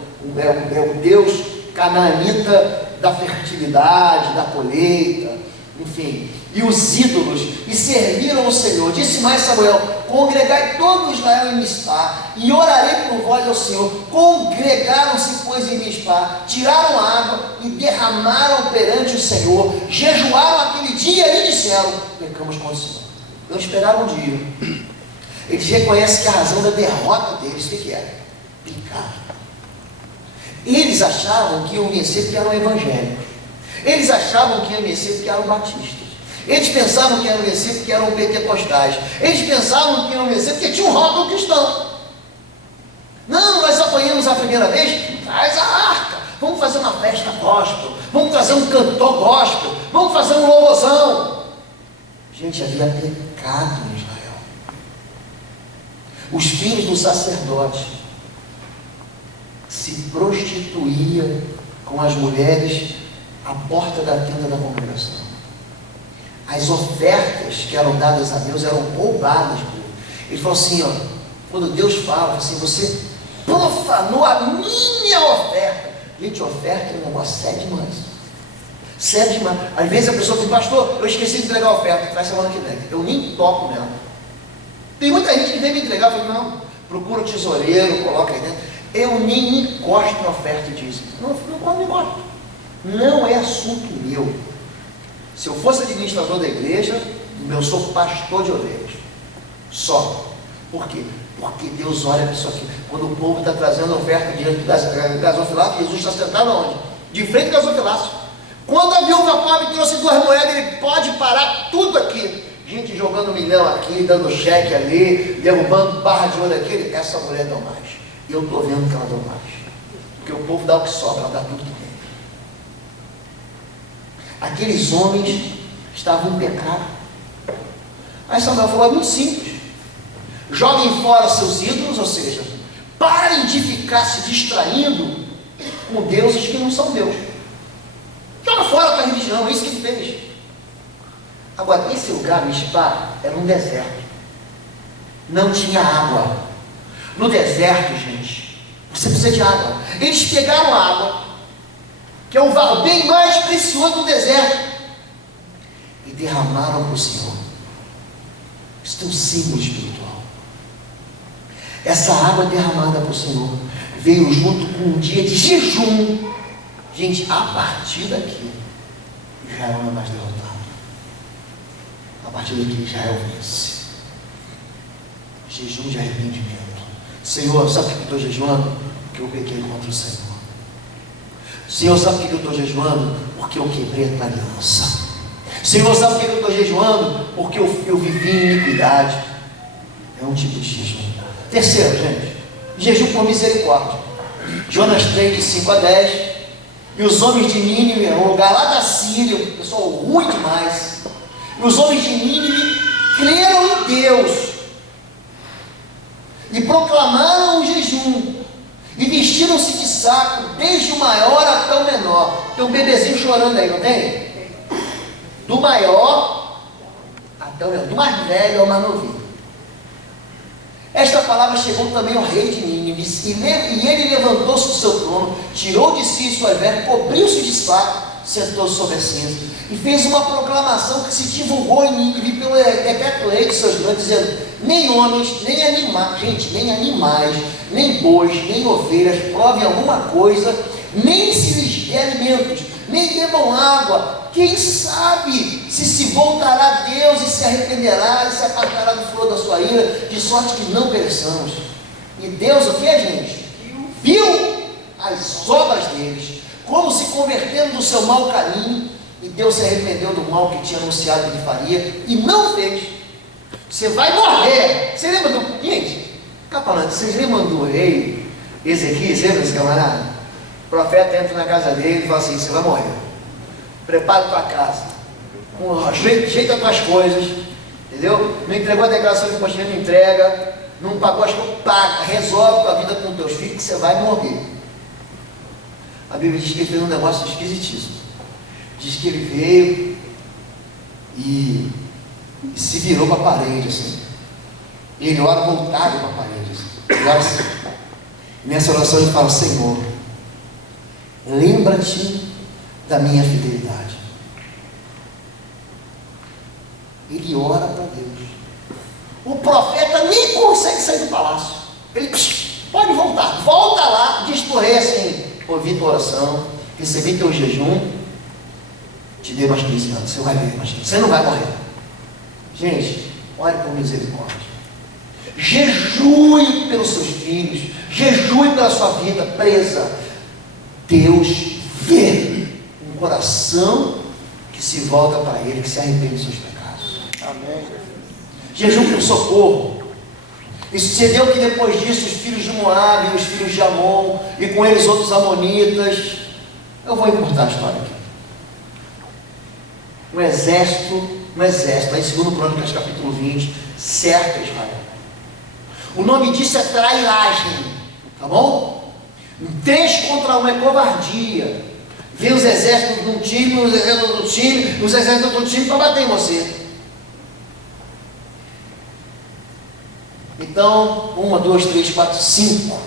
É o deus canaanita da fertilidade, da colheita, enfim, e os ídolos, e serviram ao Senhor. Disse mais Samuel: congregai todo Israel em Mispá, e orarei por vós ao Senhor. Congregaram-se, pois, em Mispá, tiraram água e derramaram perante o Senhor, jejuaram aquele dia e disseram: pecamos contra o Senhor. Não esperaram um dia. Eles reconhecem que a razão da derrota deles, o que era? Pecado. Eles achavam que iam vencer porque eram evangélicos. Eles achavam que iam vencer porque eram batistas. Eles pensavam que iam vencer porque eram pentecostais. Eles pensavam que iam vencer porque tinha um rótulo cristão. Não, nós apanhamos a primeira vez, traz a arca. Vamos fazer uma festa gospel. Vamos trazer um cantor gospel. Vamos fazer um louvorzão. Gente, havia pecado em Israel. Os filhos do sacerdote se prostituía com as mulheres à porta da tenda da congregação. As ofertas que eram dadas a Deus eram roubadas por ele. Ele falou assim, ó, quando Deus fala assim: você profanou a minha oferta. Gente, oferta é um negócio sério demais. Sério demais. Às vezes a pessoa diz: pastor, eu esqueci de entregar a oferta, traz semana que vem. Eu nem toco nela. Tem muita gente que vem me entregar, eu falo: não, procura o tesoureiro, coloca aí dentro. Eu nem encosto na oferta e diz: não encosto. Não é assunto meu. Se eu fosse administrador da igreja, eu sou pastor de ovelhas. Só. Por quê? Porque Deus olha para isso aqui. Quando o povo está trazendo oferta diante do gasofilácio, Jesus está sentado onde? De frente ao gasofilácio. Quando a viúva pobre trouxe 2 moedas, ele pode parar tudo aqui. Gente jogando milhão aqui, dando cheque ali, derrubando barra de ouro aqui. Essa mulher deu mais. E eu estou vendo que ela deu mais. Porque o povo dá o que sobra, ela dá tudo que tem. Aqueles homens estavam em pecado. Aí Samuel falou: é muito simples. Joguem fora seus ídolos, ou seja, parem de ficar se distraindo com deuses que não são Deus. Joga fora com a religião, é isso que ele fez. Agora, esse lugar, Mispá, era um deserto. Não tinha água. No deserto, gente, você precisa de água. Eles pegaram água, que é o valor bem mais precioso do deserto, e derramaram para o Senhor. Isso é um símbolo espiritual. Essa água derramada para o Senhor veio junto com um dia de jejum. Gente, a partir daqui, Israel não é mais derrotado. A partir daqui, Israel vence. Jejum de arrependimento. Senhor, sabe por que eu estou jejuando? Porque eu pequei contra o Senhor. Senhor, sabe por que eu estou jejuando? Porque eu quebrei a tua aliança. Senhor, sabe por que eu estou jejuando? Porque eu vivi em iniquidade. É um tipo de jejum. Terceiro, gente, jejum por misericórdia. Jonas 3, de 5 a 10. E os homens de Nínive, um lugar lá da Síria, um pessoal ruim demais. E os homens de Nínive creram em Deus e proclamaram o jejum e vestiram-se de saco, desde o maior até o menor. Tem um bebezinho chorando aí, não tem? Do maior até o menor, do mais velho ao mais novinho. palavra chegou também ao rei de Nínive, e ele levantou-se do seu trono, tirou de si suas vestes, cobriu-se de saco, sentou-se sobre a cinza, e fez uma proclamação que se divulgou em Nínive pelo decreto-lei de seus grandes, dizendo: nem homens, nem animais, gente, nem animais, nem bois, nem ovelhas, provem alguma coisa, nem se lhes dê alimentos, nem bebam água. Quem sabe se voltará a Deus e se arrependerá e se apartará do flor da sua ira, de sorte que não pereçamos. E Deus, o que, gente? Viu as obras deles, como se convertendo do seu mau caminho, e Deus se arrependeu do mal que tinha anunciado que ele faria, e não fez. Você vai morrer. Você lembra do... Gente, capalante, vocês lembram do rei Ezequias? Lembra desse camarada? O profeta entra na casa dele e fala assim: você vai morrer. Prepara a tua casa, jeita as tuas coisas, entendeu? Não entregou a declaração de imposto, não entrega, não pagou as contas, paga, resolve a vida com teus filhos que você vai morrer. A Bíblia diz que ele fez um negócio esquisitíssimo. Diz que ele veio e se virou para a parede, assim. E ele ora voltado para a parede, assim. Ele ora assim. Nessa oração ele fala: Senhor, lembra-te da minha fidelidade. Ele ora para Deus. O profeta nem consegue sair do palácio. Ele pode voltar, volta lá, diz para o rei assim: ouvi tua oração, recebi teu jejum, te dei mais 15 anos, você vai ver mais 15, você não vai morrer. Gente, ore por misericórdia, jejue pelos seus filhos, jejue pela sua vida presa. Deus vê um coração que se volta para Ele, que se arrepende dos seus pecados. Amém. Jejum pelo socorro. E sucedeu que depois disso os filhos de Moabe, os filhos de Amon, e com eles outros amonitas, eu vou encurtar a história aqui. Um exército, lá em 2 Crônicas capítulo 20, cerca Israel. O nome disso é trairagem, tá bom? 3 contra 1 é covardia. Vem os exércitos de um time, os exércitos do outro time, os exércitos do outro time para bater em você. Então, 1, 2, 3, 4, 5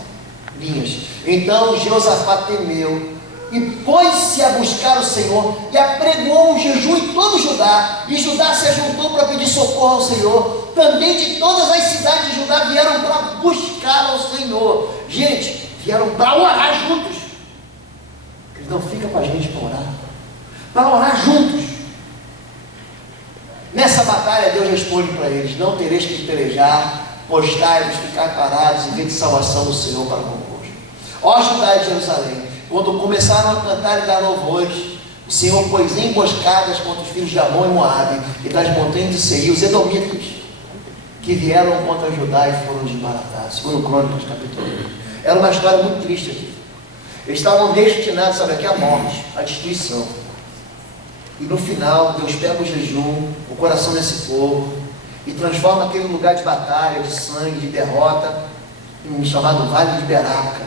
linhas. Então Jeosafá temeu e pôs-se a buscar o Senhor, e apregoou um jejum em todo Judá, e Judá se ajuntou para pedir socorro ao Senhor. Também de todas as cidades de Judá vieram para buscar ao Senhor. Gente, vieram para orar juntos. Não fica com a gente para orar juntos. Nessa batalha Deus responde para eles: não tereis que pelejar, postai-vos, ficar parados e ver de salvação do Senhor para convosco. Ó Judá e Jerusalém, quando começaram a cantar e dar louvores, o Senhor pôs emboscadas contra os filhos de Amon e Moabe, e das montanhas de Seir, os edomitas, que vieram contra Judá e foram desbaratados. 2 Crônicas capítulo 1. Era uma história muito triste aqui. Eles estavam destinados, sabe aqui, à morte, à destruição. E no final, Deus pega o jejum, o coração desse povo, e transforma aquele lugar de batalha, de sangue, de derrota, em um chamado Vale de Beraca,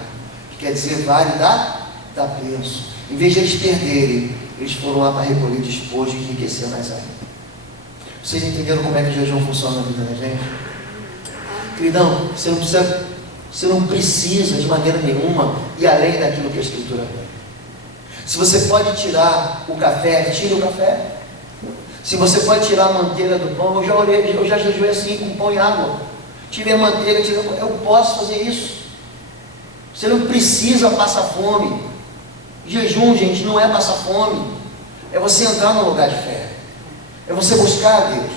que quer dizer Vale da Bênção. Em vez de eles perderem, eles foram lá para recolher despojo e enriquecer mais ainda. Vocês entenderam como é que o jejum funciona na vida da gente? Queridão, você não precisa de maneira nenhuma ir além daquilo que a Escritura tem. Se você pode tirar o café, tire o café. Se você pode tirar a manteiga do pão, eu já jejuei assim, com pão e água. Tirei a manteiga, eu posso fazer isso. Você não precisa passar fome. Jejum, gente, não é passar fome. É você entrar no lugar de fé. É você buscar a Deus.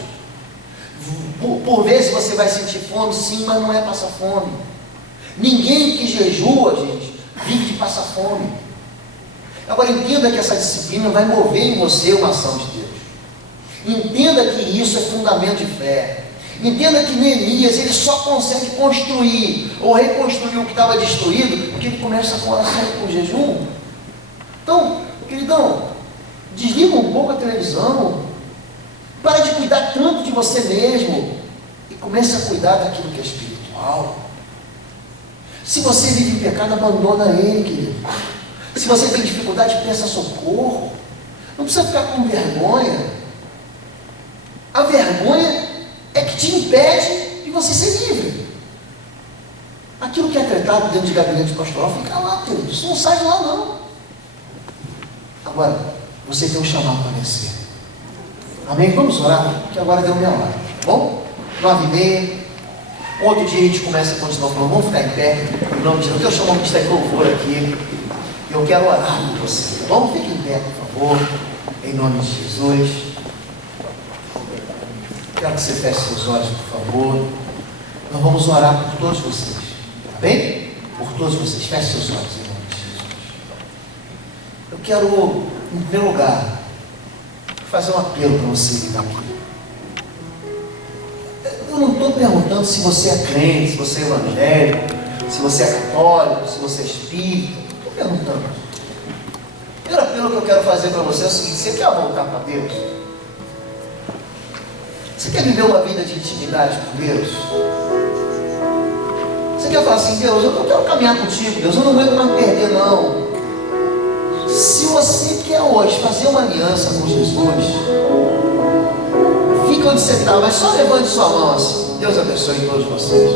Por vezes você vai sentir fome, sim, mas não é passar fome. Ninguém que jejua, gente, vive de passar fome. Agora entenda que essa disciplina vai mover em você uma ação de Deus. Entenda que isso é fundamento de fé. Entenda que Neemias, ele só consegue construir ou reconstruir o que estava destruído porque ele começa com oração e com jejum. Então, queridão, desliga um pouco a televisão, para de cuidar tanto de você mesmo e comece a cuidar daquilo que é espiritual. Se você vive em pecado, abandona ele, querido. Se você tem dificuldade, peça socorro. Não precisa ficar com vergonha. A vergonha é que te impede de você ser livre. Aquilo que é tratado dentro de gabinete pastoral fica lá, querido. Isso não sai de lá, não. Agora, você tem um chamado para vencer. Amém? Vamos orar, que agora deu meia hora. Tá bom? 9h30. Outro dia a gente começa a continuar falando. Vamos ficar em pé. Em nome de Deus. Eu chamo um ministério de louvor aqui. Eu quero orar por você. Vamos, fique em pé, por favor. Em nome de Jesus. Quero que você feche seus olhos, por favor. Nós vamos orar por todos vocês. Tá bem? Por todos vocês. Feche seus olhos em nome de Jesus. Eu quero, em primeiro lugar, fazer um apelo para você que está aqui. Eu não estou perguntando se você é crente, se você é evangélico, se você é católico, se você é espírita. Não estou perguntando. O primeiro apelo que eu quero fazer para você é o seguinte: você quer voltar para Deus? Você quer viver uma vida de intimidade com Deus? Você quer falar assim: Deus, eu não quero caminhar contigo, Deus, eu não aguento mais perder, não. Se você quer hoje fazer uma aliança com Jesus, fica onde você está, mas só levante sua mão assim. Deus abençoe todos vocês.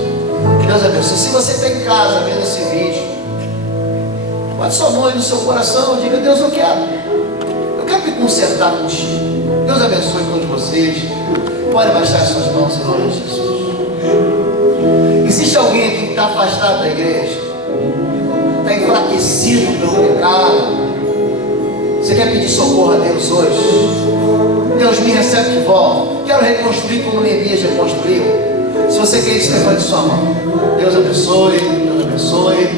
Deus abençoe. Se você está em casa vendo esse vídeo, bote sua mão aí no seu coração e diga: Deus, eu quero me consertar contigo. Deus abençoe todos vocês. Pode baixar suas mãos em nome de Jesus. Existe alguém aqui que está afastado da igreja, está enfraquecido pelo pecado? Você quer pedir socorro a Deus hoje? Deus, me recebe de volta. Quero reconstruir como Neemias reconstruiu. Se você quer isso, levante sua mão. Deus abençoe, Deus abençoe.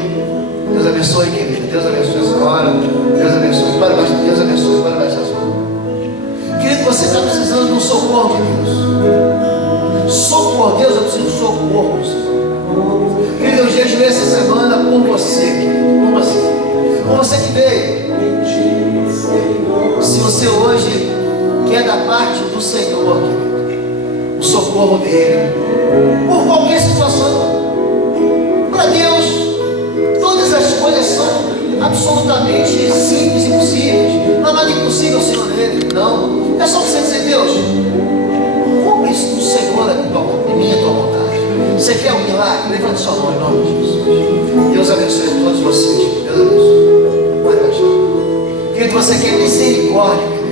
Deus abençoe, querida. Deus abençoe a senhora. Deus abençoe. Para baixo, Deus abençoe. Para baixo a senhora. Querido, você está precisando de um socorro de Deus. Socorro, Deus, eu preciso de socorro. Querido, eu jejuei essa semana por você, querido. Por você. Por você que veio. Se você hoje quer da parte do Senhor, querido, o socorro dele, por qualquer situação, para Deus, todas as coisas são absolutamente simples e possíveis. Não há nada impossível, Senhor, nele. Não. É só você dizer: Deus, cumpre isso do Senhor em minha tua vontade. Você quer um milagre? Levante sua mão em nome de Jesus. Deus abençoe todos vocês. Deus abençoe. Pode baixar. Querido, você quer misericórdia de Deus.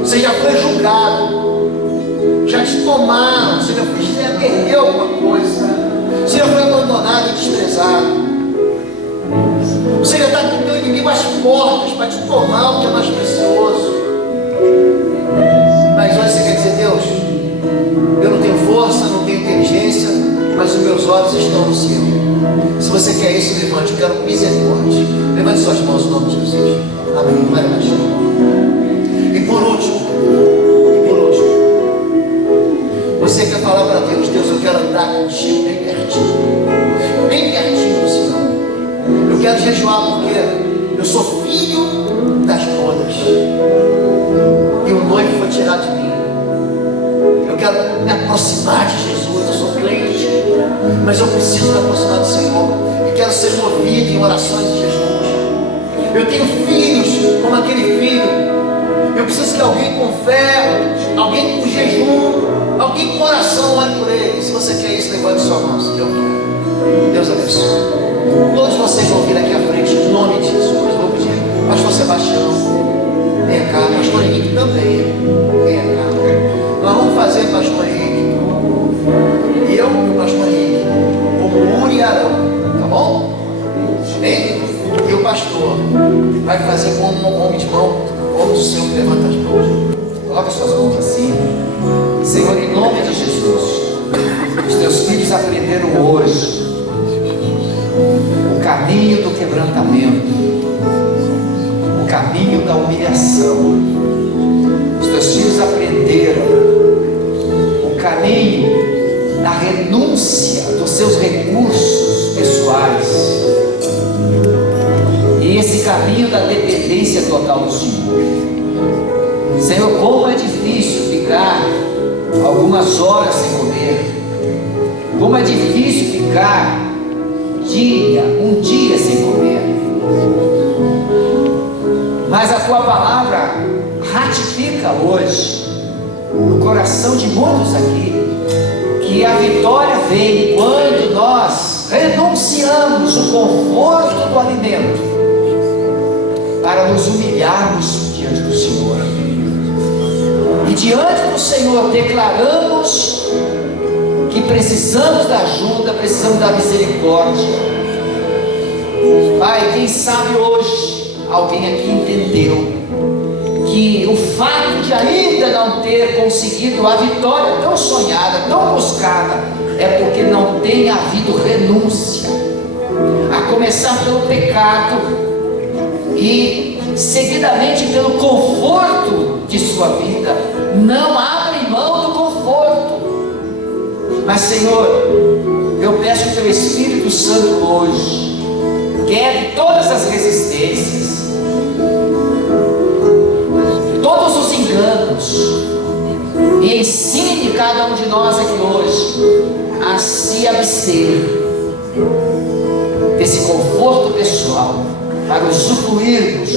Você já foi julgado, já te tomaram, você já perdeu alguma coisa, você já foi abandonado e desprezado, você já está com o teu inimigo às portas para te tomar o que é mais precioso. Mas hoje você quer dizer: Deus, eu não tenho força, não tenho inteligência, mas os meus olhos estão no Senhor. Se você quer isso, levante. Eu quero misericórdia. Levante suas mãos no nome de Jesus. Amém. Vai baixar. E por último, você quer falar para Deus: Deus, eu quero andar contigo bem pertinho do Senhor. Eu quero jejuar porque eu sou filho das bodas e o noivo foi tirado de mim. Eu quero me aproximar de Jesus. Eu sou crente, mas eu preciso me aproximar do Senhor. Eu quero ser movido em orações de Jesus. Eu tenho filhos como aquele filho. Eu preciso que alguém com fé, alguém com jejum, alguém com oração ore por ele. Se você quer isso, levante sua mão. Se eu quero. Deus abençoe. Todos vocês vão vir aqui à frente em nome de Jesus. Eu vou pedir: Pastor Sebastião, venha cá. Pastor Henrique também, venha cá. Nós vamos fazer, Pastor Henrique, eu e o Pastor Henrique, como Uri e Arão, tá bom? Bem? E o pastor vai fazer como um homem de mão, como o Senhor levanta as mãos. Coloca suas mãos assim. Senhor, em nome de Jesus, os teus filhos aprenderam hoje o caminho do quebrantamento, o caminho da humilhação. Os teus filhos aprenderam o caminho da renúncia dos seus recursos pessoais e esse caminho da dependência total do Senhor. Senhor, como é difícil ficar algumas horas sem comer, como é difícil ficar um dia sem comer, mas a tua palavra ratifica hoje no coração de muitos aqui que a vitória vem quando nós renunciamos o conforto do alimento para nos humilharmos diante do Senhor. E diante do Senhor declaramos que precisamos da ajuda, precisamos da misericórdia. Pai, quem sabe hoje alguém aqui entendeu que o fato de ainda não ter conseguido a vitória tão sonhada, tão buscada, é porque não tem havido renúncia, a começar pelo pecado e seguidamente pelo conforto de sua vida. Não abre mão do conforto. Mas, Senhor, eu peço que o Espírito Santo hoje quebre todas as resistências, todos os enganos, e ensine cada um de nós aqui hoje a se abster desse conforto pessoal para usufruirmos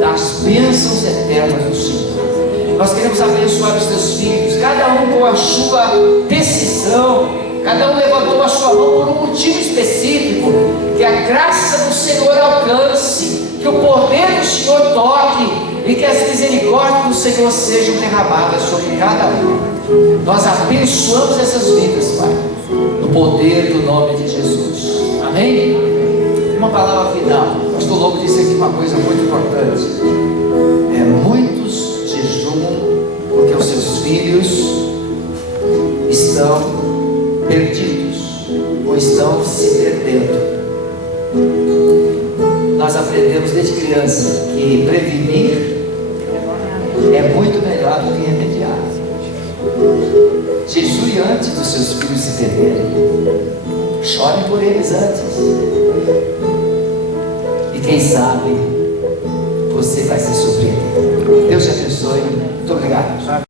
das bênçãos eternas do Senhor. Nós queremos abençoar os teus filhos, cada um com a sua decisão, cada um levantou a sua mão por um motivo específico. Que a graça do Senhor alcance, que o poder do Senhor toque e que as misericórdias do Senhor sejam derramadas sobre cada um. Nós abençoamos essas vidas, Pai, no poder do nome de Jesus. Amém? Uma palavra final. O pastor Lobo disse aqui uma coisa muito importante. Muitos jejumam porque os seus filhos estão perdidos ou estão se perdendo. Nós aprendemos desde criança que prevenir é muito melhor do que remediar. Jejue antes dos seus filhos se perderem. Chore por eles antes. E quem sabe você vai se surpreender. Deus te abençoe. Muito obrigado.